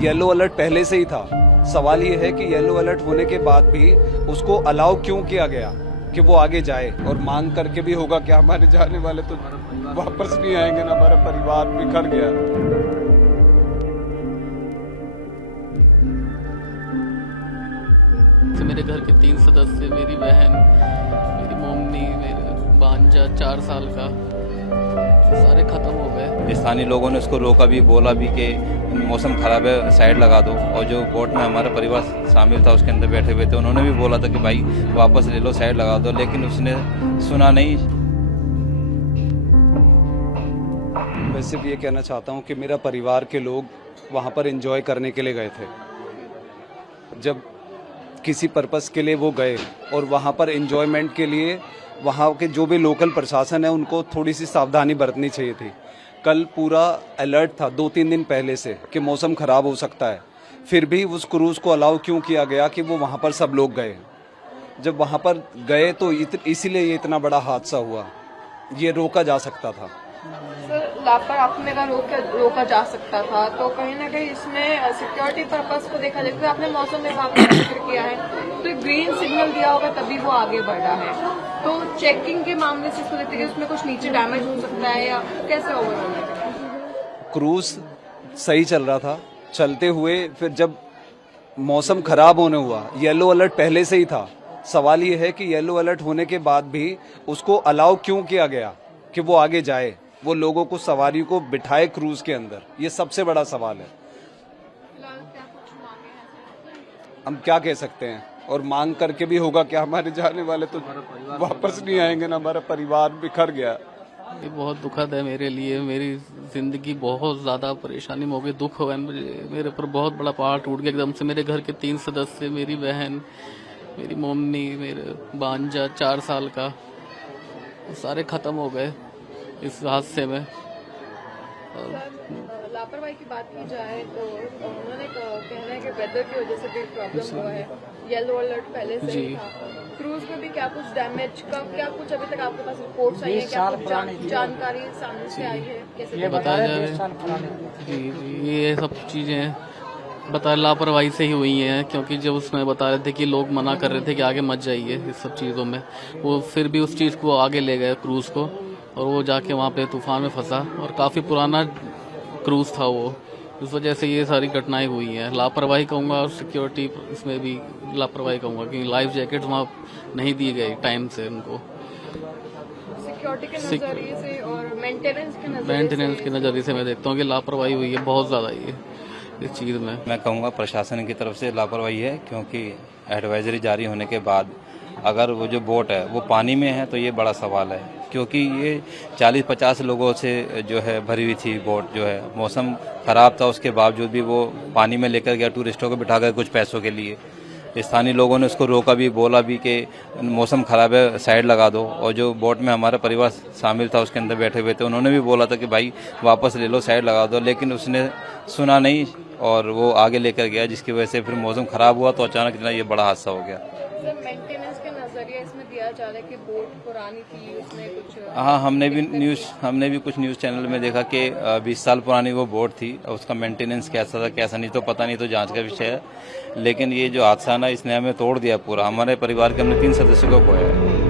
Yellow alert पहले से ही था। सवाल ये है कि येलो अलर्ट होने के बाद भी उसको अलाउ क्यों किया गया कि वो आगे जाए। और मांग करके भी होगा कि हमारे जाने वाले तो वापस नहीं आएंगे ना, हमारा परिवार बिखर गया। मेरे घर के 3 सदस्य, मेरी बहन, मेरी मम्मी, मेरे भांजा 4 साल का, सारे ख़त्म हो गए। स्थानीय लोगों ने उसको रोका भी, बोला भी कि मौसम ख़राब है, साइड लगा दो। और जो बोट में हमारा परिवार शामिल था उसके अंदर बैठे हुए थे, उन्होंने भी बोला था कि भाई वापस ले लो, साइड लगा दो, लेकिन उसने सुना नहीं। मैं सिर्फ ये कहना चाहता हूँ कि मेरा परिवार के लोग वहाँ पर एंजॉय करने के लिए गए थे। जब किसी पर्पस के लिए वो गए और वहाँ पर एंजॉयमेंट के लिए वहाँ के जो भी लोकल प्रशासन है उनको थोड़ी सी सावधानी बरतनी चाहिए थी। कल पूरा अलर्ट था 2-3 दिन पहले से कि मौसम ख़राब हो सकता है, फिर भी उस क्रूज़ को अलाउ क्यों किया गया कि वो वहाँ पर सब लोग गए। जब वहाँ पर गए तो इसीलिए ये इतना बड़ा हादसा हुआ। ये रोका जा सकता था। सर, लापरवाही का रोका जा सकता था, तो कहीं ना कहीं इसमें सिक्योरिटी पर्पस को देखा जाए तो आपने मौसम विभाग का जिक्र किया है, तो ग्रीन सिग्नल दिया होगा तभी वो आगे बढ़ा है। तो चेकिंग के मामले से इसको देखते हैं उसमें कुछ नीचे डैमेज हो सकता है या कैसे ओवरऑल? क्रूज सही चल रहा था, चलते हुए फिर जब मौसम खराब होने हुआ, येलो अलर्ट पहले से ही था। सवाल ये है कि येलो अलर्ट होने के बाद भी उसको अलाउ क्यों किया गया कि वो आगे जाए, वो लोगों को, सवारी को बिठाए क्रूज के अंदर। ये सबसे बड़ा सवाल है। हम क्या कह सकते हैं, और मांग करके भी होगा कि हमारे जाने वाले तो वापस नहीं आएंगे ना, हमारा परिवार बिखर गया। ये बहुत दुखद है मेरे लिए। मेरी ज़िंदगी बहुत ज़्यादा परेशानी में हो गई, दुख हुआ मुझे। मेरे ऊपर बहुत बड़ा पहाड़ टूट गया एकदम से। मेरे घर के 3 सदस्य, मेरी बहन, मेरी मम्मी, मेरे भांजा 4 साल का, सारे ख़त्म हो गए इस हादसे में। लापरवाही की बात की जाए तो उन्होंने कहना है कि वेदर की वजह से भी प्रॉब्लम हुआ है। येलो अलर्ट पहले से ही था। क्रूज में भी क्या कुछ डैमेज का, क्या कुछ अभी तक आपके पास रिपोर्ट्स आई है, क्या कुछ जानकारी सामने से आई है, कैसे बताया जा रहा है? जी, ये सब चीज़ें बता लापरवाही से ही हुई हैं, क्योंकि जब उसमें बता रहे थे कि लोग मना कर रहे थे कि आगे मत जाइए इस सब चीज़ों में, वो फिर भी उस चीज़ को आगे ले गए क्रूज़ को, और वो जाके वहाँ पे तूफान में फंसा। और काफ़ी पुराना क्रूज़ था वो, इस वजह से ये सारी घटनाएं हुई हैं। लापरवाही कहूँगा, और सिक्योरिटी इसमें भी लापरवाही कहूँगा, क्योंकि लाइफ जैकेट वहाँ नहीं दी गई टाइम से उनको। सिक्योरिटी के नजरिए से और मेंटेनेंस के नज़रिए से मैं देखता हूँ कि लापरवाही हुई है बहुत ज़्यादा ये इस चीज़ में। मैं कहूँगा प्रशासन की तरफ से लापरवाही है, क्योंकि एडवाइजरी जारी होने के बाद अगर वो जो बोट है वो पानी में है तो ये बड़ा सवाल है, क्योंकि ये 40-50 लोगों से जो है भरी हुई थी बोट। जो है मौसम ख़राब था, उसके बावजूद भी वो पानी में लेकर गया, टूरिस्टों को बिठा कर कुछ पैसों के लिए। स्थानीय लोगों ने उसको रोका भी, बोला भी कि मौसम ख़राब है, साइड लगा दो। और जो बोट में हमारा परिवार शामिल था उसके अंदर बैठे हुए थे, उन्होंने भी बोला था कि भाई वापस ले लो, साइड लगा दो, लेकिन उसने सुना नहीं और वो आगे लेकर गया, जिसकी वजह से फिर मौसम ख़राब हुआ तो अचानक इतना ये बड़ा हादसा हो गया। सर, मेंटेनेंस के नजरिए इसमें दिया जा रहा है कि बोट पुरानी थी, उसमें कुछ हाँ, हमने भी कुछ न्यूज़ चैनल में देखा कि 20 साल पुरानी वो बोट थी, उसका मेंटेनेंस कैसा था कैसा नहीं तो पता नहीं, तो जांच का विषय है। लेकिन ये जो हादसा ना, इसने हमें तोड़ दिया पूरा। हमारे परिवार के हमने 3 सदस्यों को खोया है।